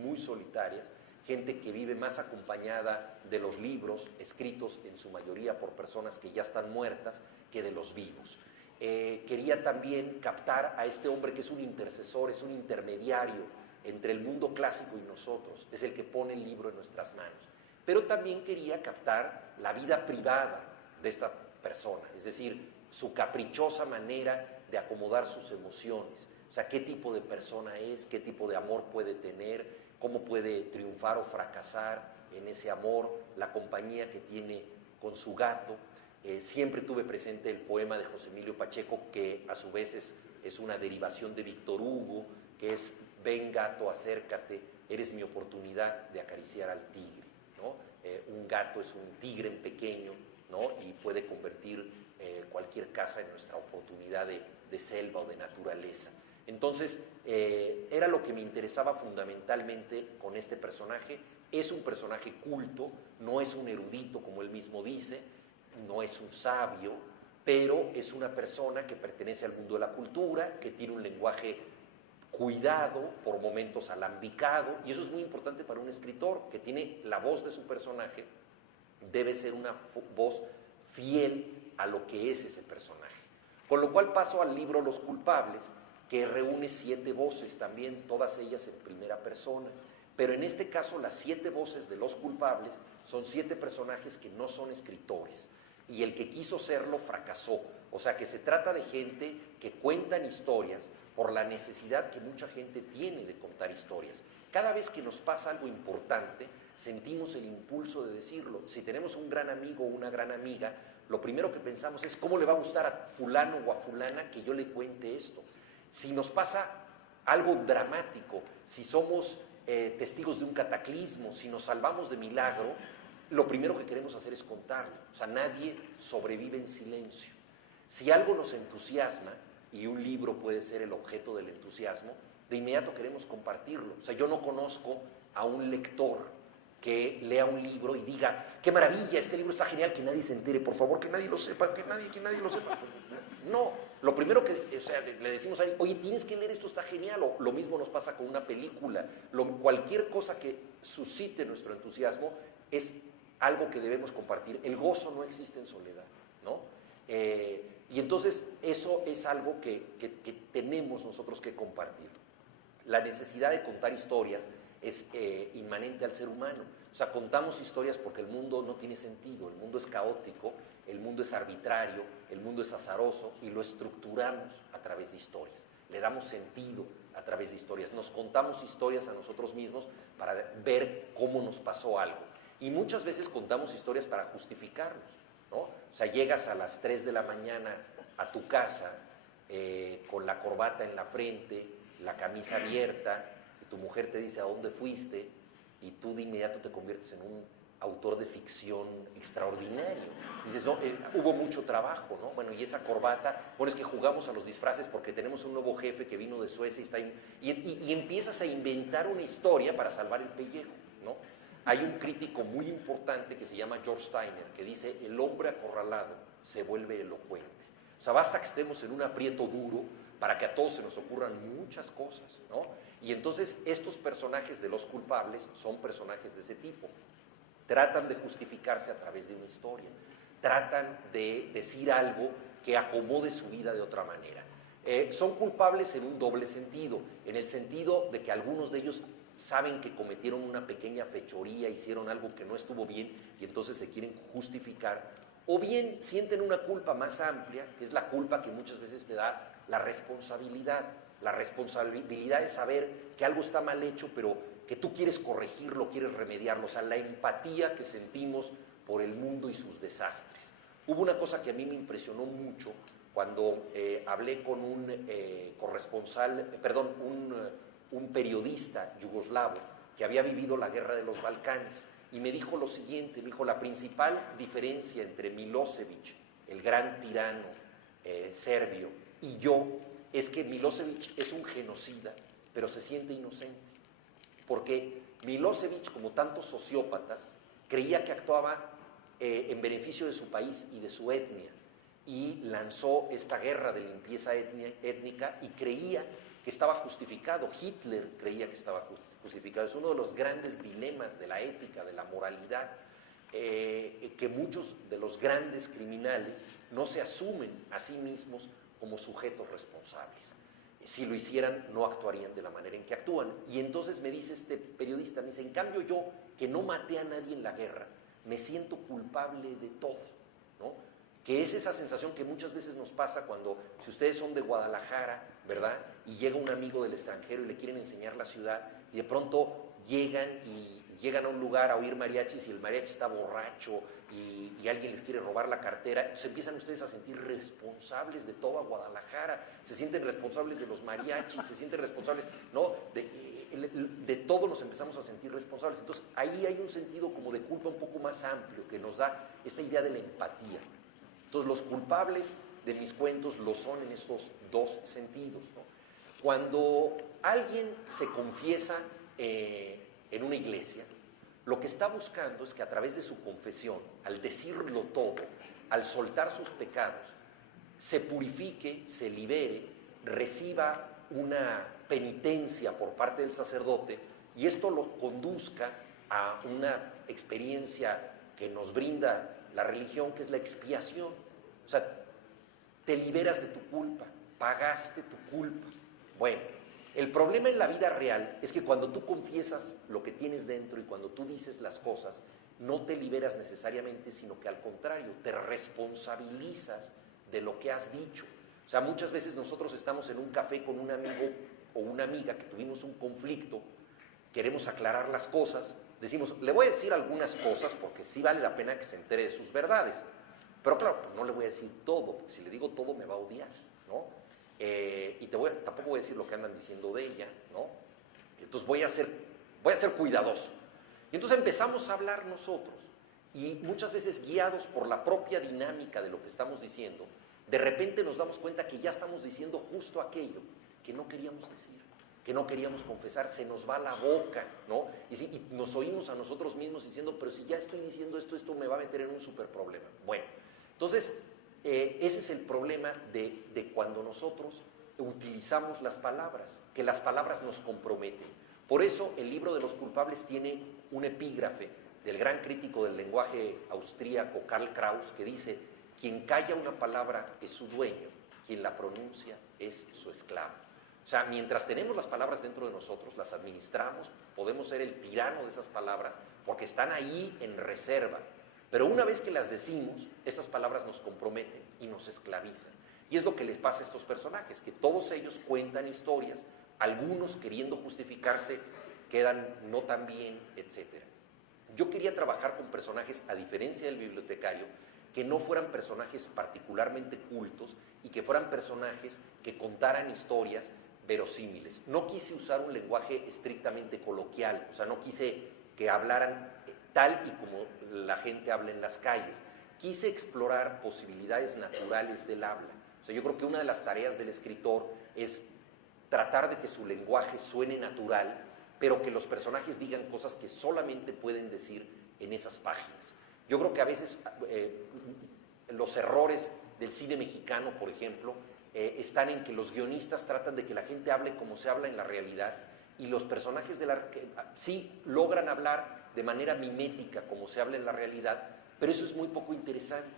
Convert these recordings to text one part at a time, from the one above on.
muy solitarias, gente que vive más acompañada de los libros escritos en su mayoría por personas que ya están muertas que de los vivos. Quería también captar a este hombre que es un intercesor, es un intermediario entre el mundo clásico y nosotros, es el que pone el libro en nuestras manos. Pero también quería captar la vida privada de esta persona, es decir, su caprichosa manera de acomodar sus emociones. O sea, qué tipo de persona es, qué tipo de amor puede tener, cómo puede triunfar o fracasar en ese amor, la compañía que tiene con su gato. Siempre tuve presente el poema de José Emilio Pacheco, que a su vez es una derivación de Víctor Hugo, que es: ven gato, acércate, eres mi oportunidad de acariciar al tigre, ¿no? Un gato es un tigre en pequeño, ¿no? Y puede convertir cualquier casa en nuestra oportunidad de selva o de naturaleza. Entonces, era lo que me interesaba fundamentalmente con este personaje. Es un personaje culto, no es un erudito como él mismo dice, no es un sabio, pero es una persona que pertenece al mundo de la cultura, que tiene un lenguaje cuidado, por momentos alambicado, y eso es muy importante para un escritor, que tiene la voz de su personaje, debe ser una voz fiel a lo que es ese personaje. Con lo cual paso al libro Los Culpables, que reúne 7 voces también, todas ellas en primera persona. Pero en este caso las 7 voces de Los Culpables son 7 personajes que no son escritores, y el que quiso serlo fracasó. O sea, que se trata de gente que cuentan historias por la necesidad que mucha gente tiene de contar historias. Cada vez que nos pasa algo importante, sentimos el impulso de decirlo. Si tenemos un gran amigo o una gran amiga, lo primero que pensamos es: ¿cómo le va a gustar a fulano o a fulana que yo le cuente esto? Si nos pasa algo dramático, si somos testigos de un cataclismo, si nos salvamos de milagro, lo primero que queremos hacer es contarlo. O sea, nadie sobrevive en silencio. Si algo nos entusiasma, y un libro puede ser el objeto del entusiasmo, de inmediato queremos compartirlo. O sea, yo no conozco a un lector que lea un libro y diga: ¡qué maravilla! Este libro está genial, que nadie se entere, por favor, que nadie lo sepa, que nadie lo sepa. No, lo primero que, o sea, le decimos a alguien: oye, tienes que leer esto, está genial. O lo mismo nos pasa con una película. Cualquier cosa que suscite nuestro entusiasmo es algo que debemos compartir. El gozo no existe en soledad, ¿no? Y entonces eso es algo que tenemos nosotros que compartir. La necesidad de contar historias es inmanente al ser humano. O sea, contamos historias porque el mundo no tiene sentido, el mundo es caótico, el mundo es arbitrario, el mundo es azaroso, y lo estructuramos a través de historias. Le damos sentido a través de historias. Nos contamos historias a nosotros mismos para ver cómo nos pasó algo. Y muchas veces contamos historias para justificarnos, ¿no? O sea, llegas a las 3 de la mañana a tu casa con la corbata en la frente, la camisa abierta, y tu mujer te dice: ¿a dónde fuiste? Y tú de inmediato te conviertes en un autor de ficción extraordinario. Dices: no, hubo mucho trabajo, ¿no? Bueno, y esa corbata, bueno, es que jugamos a los disfraces porque tenemos un nuevo jefe que vino de Suecia y está y empiezas a inventar una historia para salvar el pellejo, ¿no? Hay un crítico muy importante que se llama George Steiner, que dice: el hombre acorralado se vuelve elocuente. O sea, basta que estemos en un aprieto duro para que a todos se nos ocurran muchas cosas, ¿no? Y entonces estos personajes de Los Culpables son personajes de ese tipo. Tratan de justificarse a través de una historia, tratan de decir algo que acomode su vida de otra manera. Son culpables en un doble sentido, en el sentido de que algunos de ellos saben que cometieron una pequeña fechoría, hicieron algo que no estuvo bien y entonces se quieren justificar, o bien sienten una culpa más amplia, que es la culpa que muchas veces te da la responsabilidad. La responsabilidad es saber que algo está mal hecho, pero que tú quieres corregirlo, quieres remediarlo. O sea, la empatía que sentimos por el mundo y sus desastres. Hubo una cosa que a mí me impresionó mucho cuando hablé con un un periodista yugoslavo que había vivido la guerra de los Balcanes, y me dijo lo siguiente: me dijo: la principal diferencia entre Milosevic, el gran tirano serbio, y yo es que Milosevic es un genocida, pero se siente inocente, porque Milosevic, como tantos sociópatas, creía que actuaba en beneficio de su país y de su etnia, y lanzó esta guerra de limpieza étnica y creía que estaba justificado. Hitler creía que estaba justificado. Es uno de los grandes dilemas de la ética, de la moralidad, que muchos de los grandes criminales no se asumen a sí mismos como sujetos responsables. Si lo hicieran, no actuarían de la manera en que actúan. Y entonces me dice este periodista, me dice, en cambio yo, que no maté a nadie en la guerra, me siento culpable de todo, ¿no? Que es esa sensación que muchas veces nos pasa cuando, si ustedes son de Guadalajara, ¿verdad? Y llega un amigo del extranjero y le quieren enseñar la ciudad, y de pronto llegan a un lugar a oír mariachis y el mariachi está borracho y alguien les quiere robar la cartera, entonces empiezan ustedes a sentir responsables de toda Guadalajara, se sienten responsables de los mariachis, se sienten responsables, ¿no? De todo nos empezamos a sentir responsables. Entonces ahí hay un sentido como de culpa un poco más amplio que nos da esta idea de la empatía. Entonces los culpables de mis cuentos lo son en estos dos sentidos, ¿no? Cuando alguien se confiesa en una iglesia, lo que está buscando es que a través de su confesión, al decirlo todo, al soltar sus pecados, se purifique, se libere, reciba una penitencia por parte del sacerdote y esto lo conduzca a una experiencia que nos brinda la religión, que es la expiación. O sea, te liberas de tu culpa, pagaste tu culpa. Bueno, el problema en la vida real es que cuando tú confiesas lo que tienes dentro y cuando tú dices las cosas, no te liberas necesariamente, sino que al contrario, te responsabilizas de lo que has dicho. O sea, muchas veces nosotros estamos en un café con un amigo o una amiga que tuvimos un conflicto, queremos aclarar las cosas, decimos, le voy a decir algunas cosas porque sí vale la pena que se entere de sus verdades. Pero claro, no le voy a decir todo, porque si le digo todo me va a odiar, ¿no? Y tampoco voy a decir lo que andan diciendo de ella, ¿no? Entonces voy a ser cuidadoso. Y entonces empezamos a hablar nosotros, y muchas veces guiados por la propia dinámica de lo que estamos diciendo, de repente nos damos cuenta que ya estamos diciendo justo aquello que no queríamos decir, que no queríamos confesar, se nos va la boca, ¿no? Y nos oímos a nosotros mismos diciendo, pero si ya estoy diciendo esto me va a meter en un súper problema. Bueno, entonces, ese es el problema de cuando nosotros utilizamos las palabras, que las palabras nos comprometen. Por eso el libro de los culpables tiene un epígrafe del gran crítico del lenguaje austríaco Karl Kraus que dice, quien calla una palabra es su dueño, quien la pronuncia es su esclavo. O sea, mientras tenemos las palabras dentro de nosotros, las administramos, podemos ser el tirano de esas palabras porque están ahí en reserva. Pero una vez que las decimos, esas palabras nos comprometen y nos esclavizan. Y es lo que les pasa a estos personajes, que todos ellos cuentan historias, algunos queriendo justificarse quedan no tan bien, etc. Yo quería trabajar con personajes, a diferencia del bibliotecario, que no fueran personajes particularmente cultos y que fueran personajes que contaran historias verosímiles. No quise usar un lenguaje estrictamente coloquial, o sea, no quise que hablaran tal y como la gente habla en las calles. Quise explorar posibilidades naturales del habla. O sea, yo creo que una de las tareas del escritor es tratar de que su lenguaje suene natural, pero que los personajes digan cosas que solamente pueden decir en esas páginas. Yo creo que a veces los errores del cine mexicano, por ejemplo, están en que los guionistas tratan de que la gente hable como se habla en la realidad y los personajes sí logran hablar de manera mimética como se habla en la realidad, pero eso es muy poco interesante.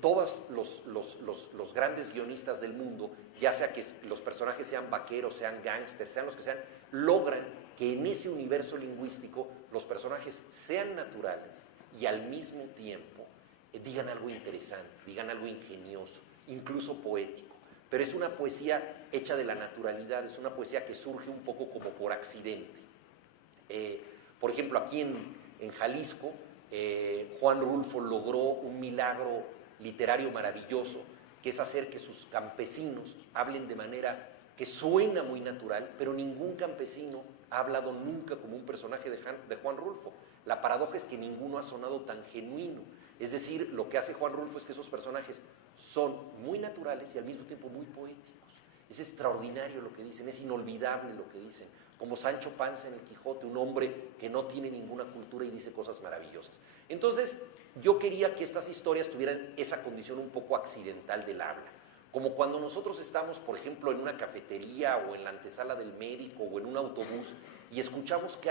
Todos los grandes guionistas del mundo, ya sea que los personajes sean vaqueros, sean gángsters, sean los que sean, logran que en ese universo lingüístico los personajes sean naturales y al mismo tiempo digan algo interesante, digan algo ingenioso, incluso poético. Pero es una poesía hecha de la naturalidad, es una poesía que surge un poco como por accidente. Por ejemplo, aquí en Jalisco, Juan Rulfo logró un milagro literario maravilloso, que es hacer que sus campesinos hablen de manera que suena muy natural, pero ningún campesino ha hablado nunca como un personaje de Juan Rulfo. La paradoja es que ninguno ha sonado tan genuino. Es decir, lo que hace Juan Rulfo es que esos personajes son muy naturales y al mismo tiempo muy poéticos. Es extraordinario lo que dicen, es inolvidable lo que dicen. Como Sancho Panza en el Quijote, un hombre que no tiene ninguna cultura y dice cosas maravillosas. Entonces, yo quería que estas historias tuvieran esa condición un poco accidental del habla. Como cuando nosotros estamos, por ejemplo, en una cafetería o en la antesala del médico o en un autobús y escuchamos que